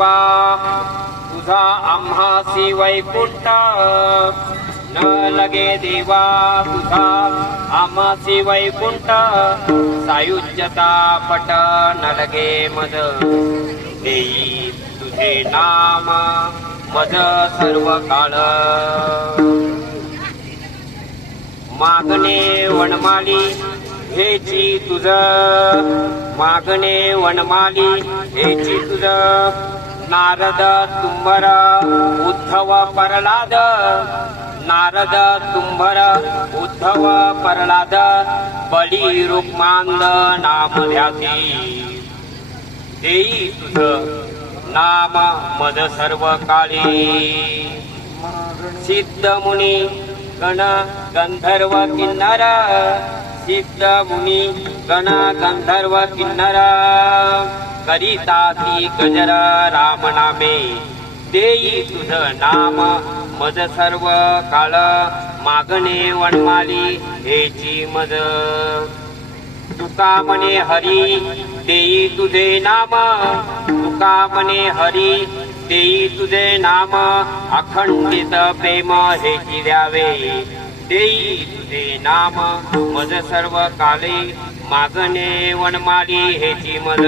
देवा तुझा आम्हासी वैकुंठ न लगे देवा। तुझा आम्हासी वैकुंठ सायुज्यता पट न लगे मद। देई तुझे नाम मज सर्व काळ मागणे वनमाली हेची तुझ। मागणे वनमाली हेची तुझ। नारद तुंबर उद्धव परलाद नारद तुम्भर उद्धव परलाद बळी रुक्मांद नाम ध्यासी देई तुझ नाम मद सर्व काळी। सिद्ध मुनी गण गंधर्व किन्नर। सिद्ध मुनी गण गंधर्व किन्नर। करिताती गजर राम नामे देई तुझ नाम मज सर्व काळ मागणे वनमाली हेची मज. तुका म्हणे हरी देई तुझे नाम. तुका म्हणे हरी देई तुझे नाम. अखंडित प्रेम हेची द्यावे. देई तुझे नाम मज सर्व काले मागणे वनमाली हेची मज.